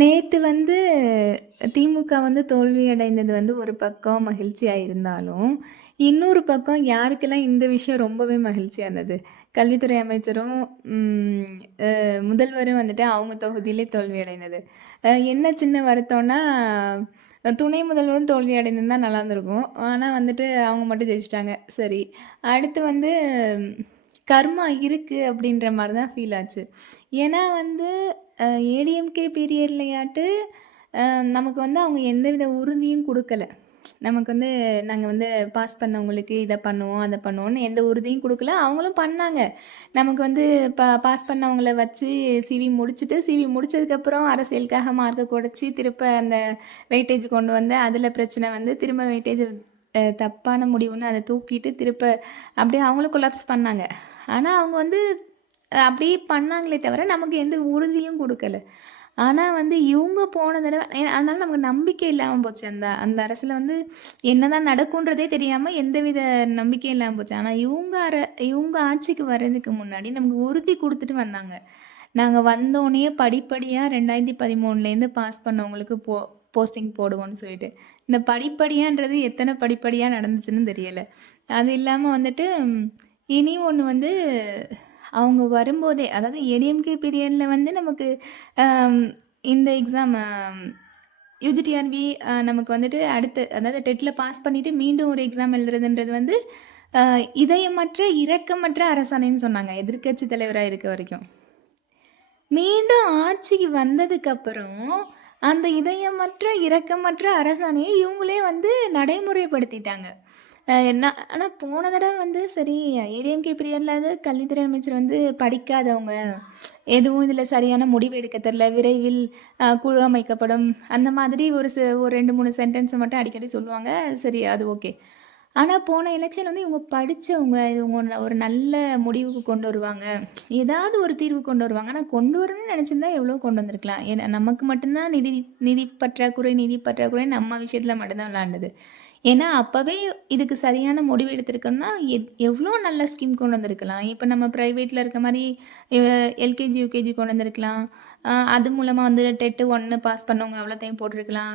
நேத்து வந்து திமுக வந்து தோல்வி அடைந்தது வந்து ஒரு பக்கம் மகிழ்ச்சியா இருந்தாலும், இன்னொரு பக்கம் யாருக்கெல்லாம் இந்த விஷயம் ரொம்பவே மகிழ்ச்சியா இருந்தது. கல்வித்துறை அமைச்சரும், ம் முதல்வரும் வந்துட்டு அவங்க தொகுதியிலே தோல்வி அடைந்தது. என்ன சின்ன வருத்தம்னா, துணை முதல்வரும் தோல்வி அடைந்திருந்தா நல்லா இருந்திருக்கும். ஆனா வந்துட்டு அவங்க மட்டும் ஜெயிச்சுட்டாங்க. சரி. அடுத்து வந்து கர்மா இருக்கு அப்படின்ற மாரி தான் ஃபீல் ஆச்சு. ஏன்னா வந்து ஏடிஎம்கே பீரியட்லயாட்டு நமக்கு வந்து அவங்க எந்தவித உறுதியும் குடுக்கல. நமக்கு வந்து நாங்க வந்து பாஸ் பண்ணவங்களுக்கு இத பண்ணுவோம், அத பண்ணுவோம்னு எந்த உறுதியும் குடுக்கல. அவங்களும் பண்ணாங்க. நமக்கு வந்து பாஸ் பண்ணவங்கள வச்சு சிவி முடிச்சுட்டு, சிவி முடிச்சதுக்கப்புறம் அரசியலுக்காக மார்க்க குறைச்சு, திருப்ப அந்த வெயிட்டேஜ் கொண்டு வந்து, அதில பிரச்சனை வந்து திரும்ப வெயிட்டேஜ் தப்பான முடிவுன்னு அத தூக்கிட்டு, திருப்ப அப்படியே அவங்களும் கொலாப்ஸ் பண்ணாங்க. ஆனா அவங்க வந்து அப்படியே பண்ணாங்களே தவிர, நமக்கு எந்த உறுதியும் குடுக்கல. ஆனா வந்து இவங்க போன தடவ அதனால நமக்கு நம்பிக்கை இல்லாம போச்சு. அந்த அந்த அரசுல வந்து என்னதான் நடக்குன்றதே தெரியாம எந்தவித நம்பிக்கையும் இல்லாம போச்சு. ஆனா இவங்க ஆட்சிக்கு வர்றதுக்கு முன்னாடி நமக்கு உறுதி குடுத்துட்டு வந்தாங்க. நாங்க வந்தோனயே படிப்படியா 2013லேருந்து பாஸ் பண்ணவங்களுக்கு போஸ்டிங் போடுவோம்னு சொல்லிட்டு. இந்த படிப்படியான்றது எத்தன படிப்படியா நடந்துச்சுன்னு தெரியல. அது இல்லாம வந்துட்டு இனி ஒண்ணு வந்து அவங்க வரும்போதே அதாவது ஏடிஎம்கே பீரியட்ல வந்து நமக்கு இந்த எக்ஸாம் யுஜிடிஆர்பி நமக்கு வந்துட்டு அடுத்து அதாவது டெட்டில் பாஸ் பண்ணிவிட்டு மீண்டும் ஒரு எக்ஸாம் எழுதுறதுன்றது வந்து இதயமற்ற இரக்கமற்ற அரசாணைன்னு சொன்னாங்க எதிர்க்கட்சி தலைவராக இருக்க வரைக்கும். மீண்டும் ஆட்சிக்கு வந்ததுக்கப்புறம் அந்த இதயமற்ற இரக்கமற்ற அரசாணையை இவங்களே வந்து நடைமுறைப்படுத்திட்டாங்க. ஆனால் போன தடவை வந்து சரி ஏடிஎம்கே பீரியடில் கல்வித்துறை அமைச்சர் வந்து படிக்காதவங்க எதுவும் இதில் சரியான முடிவு எடுக்க தெரில விரைவில் குழு அமைக்கப்படும் அந்த மாதிரி ஒரு 2-3 சென்டென்ஸை மட்டும் அடிக்கடி சொல்லுவாங்க. சரி அது ஓகே. ஆனால் போன எலெக்ஷன் வந்து இவங்க படித்தவங்க இவங்க ஒரு நல்ல முடிவுக்கு கொண்டு வருவாங்க, ஏதாவது ஒரு தீர்வு கொண்டு வருவாங்க. ஆனால் கொண்டு வரணும்னு நினச்சிருந்தா எவ்வளோ கொண்டு வந்திருக்கலாம். ஏன்னா நமக்கு மட்டும்தான் நிதி பற்றாக்குறை நம்ம விஷயத்தில் மட்டும்தான் விளாண்டுது. ஏன்னா அப்போவே இதுக்கு சரியான முடிவு எடுத்திருக்கோம்னா எவ்வளோ நல்ல ஸ்கீம் கொண்டு வந்திருக்கலாம். இப்போ நம்ம ப்ரைவேட்டில் இருக்க மாதிரி எல்கேஜி யூகேஜி கொண்டு வந்திருக்கலாம். அது மூலமாக வந்து டெட்டு 1 பாஸ் பண்ணவங்க அவ்வளோத்தையும் போட்டிருக்கலாம்.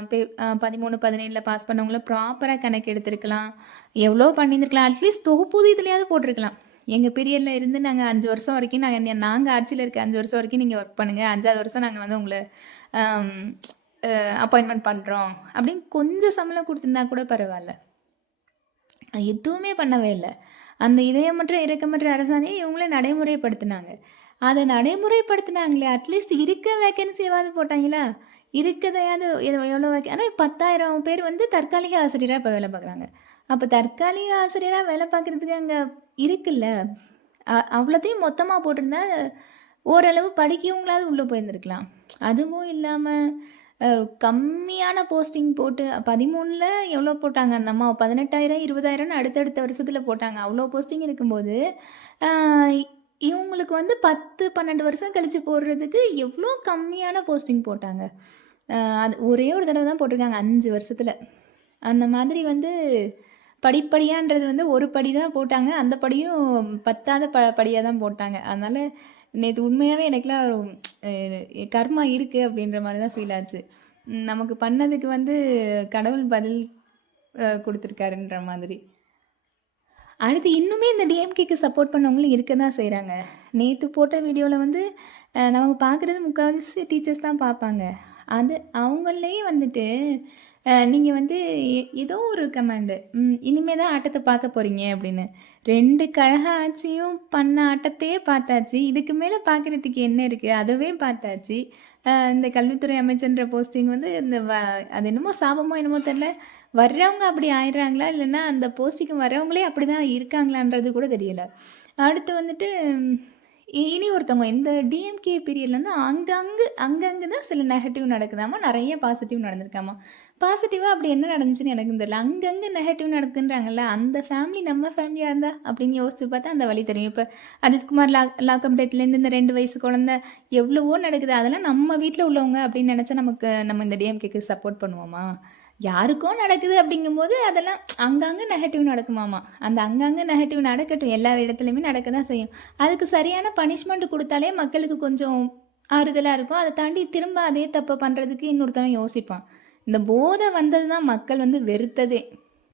13-17 பாஸ் பண்ணவங்கள ப்ராப்பராக கணக்கு எடுத்திருக்கலாம். எவ்வளோ பண்ணியிருந்துருக்கலாம். அட்லீஸ்ட் தொகுப்பூதி இதுலையாவது போட்டிருக்கலாம். எங்கள் பீரியடில் இருந்து நாங்கள் 5 வருஷம் வரைக்கும் நாங்கள் ஆட்சியில் இருக்க 5 வருஷம் வரைக்கும் நீங்கள் ஒர்க் பண்ணுங்கள், 5ஆவது வருஷம் நாங்கள் வந்து உங்களை அப்பாயின்மெண்ட் பண்ணுறோம் அப்படின்னு கொஞ்சம் சம்பளம் கொடுத்துருந்தா கூட பரவாயில்ல. எதுவுமே பண்ணவே இல்லை. அந்த இதயமற்ற இரக்கமற்ற அரசாணையை இவங்களே நடைமுறைப்படுத்தினாங்க. அதை நடைமுறைப்படுத்தினாங்களே அட்லீஸ்ட் இருக்க வேக்கன்சியாவது போட்டாங்களா? இருக்கதையாவது எவ்வளோ ஆனால் 10,000 பேர் வந்து தற்காலிக ஆசிரியராக இப்போ வேலை பார்க்குறாங்க. அப்போ தற்காலிக ஆசிரியராக வேலை பார்க்குறதுக்கு அங்கே இருக்குல்ல, அவ்வளோத்தையும் மொத்தமாக போட்டிருந்தா ஓரளவு படிக்கவங்களாவது உள்ளே போயிருந்துருக்கலாம். அதுவும் இல்லாமல் கம்மியான போஸ்டிங் போட்டு 13ல் எவ்வளோ போட்டாங்க அந்த அம்மா 18,000 20,000ன்னு அடுத்தடுத்த வருஷத்தில் போட்டாங்க. அவ்வளோ போஸ்டிங் இருக்கும்போது இவங்களுக்கு வந்து 10-12 வருஷம் கழித்து போடுறதுக்கு எவ்வளோ கம்மியான போஸ்டிங் போட்டாங்க. அது ஒரே ஒரு தடவை தான் போட்டிருக்காங்க 5 வருஷத்தில். அந்த மாதிரி வந்து படிப்படியான்றது வந்து ஒரு படி தான் போட்டாங்க. அந்த படியும் பத்தாத படியாக தான் போட்டாங்க. அதனால் நேற்று உண்மையாகவே எனக்குலாம் கர்மா இருக்குது அப்படின்ற மாதிரி தான் ஃபீல் ஆச்சு. நமக்கு பண்ணதுக்கு வந்து கடவுள் பதில் கொடுத்துருக்காருன்ற மாதிரி. அடுத்து இன்னுமே இந்த டிஎம்கேக்கு சப்போர்ட் பண்ணவங்களும் இருக்க தான் செய்கிறாங்க. நேற்று போட்ட வீடியோவில் வந்து நமக்கு பார்க்குறது முக்கால்வாசி டீச்சர்ஸ் தான் பார்ப்பாங்க. அது அவங்களே வந்துட்டு நீங்கள் வந்து ஏதோ ஒரு கமாண்டு இனிமேல் தான் ஆட்டத்தை பார்க்க போகிறீங்க அப்படின்னு 2 கழக ஆட்சியும் பண்ண ஆட்டத்தையே பார்த்தாச்சு. இதுக்கு மேலே பார்க்குறதுக்கு என்ன இருக்குது? அதுவே பார்த்தாச்சு. இந்த கல்வித்துறை அமைச்சர்ன்ற போஸ்டிங் வந்து இந்த அது என்னமோ சாபமோ என்னமோ தெரில, வர்றவங்க அப்படி ஆயிடுறாங்களா இல்லைன்னா அந்த போஸ்டிங் வர்றவங்களே அப்படி தான் இருக்காங்களான்றது கூட தெரியலை. அடுத்து வந்துட்டு இனி ஒருத்தவங்க இந்த டிஎம்கே பீரியடில் வந்து அங்கங்கே தான் சில நெகட்டிவ் நடக்குதாமா, நிறைய பாசிட்டிவ் நடந்திருக்காமா. பாசிட்டிவாக அப்படி என்ன நடந்துச்சுன்னு எனக்கு தெரியல. அங்கங்கே நெகட்டிவ் நடக்குதுன்றாங்கல்ல, அந்த ஃபேமிலி நம்ம ஃபேமிலியாக இருந்தா அப்படின்னு யோசிச்சு பார்த்தா அந்த வழி தெரியும். இப்போ அஜித்குமார் லாக்அப் டெத்லேருந்து இந்த 2 வயசு குழந்தை எவ்வளவோ நடக்குது. அதெல்லாம் நம்ம வீட்டில் உள்ளவங்க அப்படின்னு நினச்சா நம்ம இந்த டிஎம்கேக்கு சப்போர்ட் பண்ணுவோமா? யாருக்கோ நடக்குது அப்படிங்கும்போது அதெல்லாம் அங்கங்கே நெகட்டிவ் நடக்குமாமா. அந்த அங்கங்கே நெகட்டிவ் நடக்கட்டும், எல்லா இடத்துலையுமே நடக்க தான் செய்யும். அதுக்கு சரியான பனிஷ்மெண்ட் கொடுத்தாலே மக்களுக்கு கொஞ்சம் ஆறுதலா இருக்கும். அத தாண்டி திரும்ப அதே தப்ப பண்றதுக்கு இன்னொருத்தவன் யோசிப்பான். இந்த போதை வந்தது தான் மக்கள் வந்து வெறுத்ததே.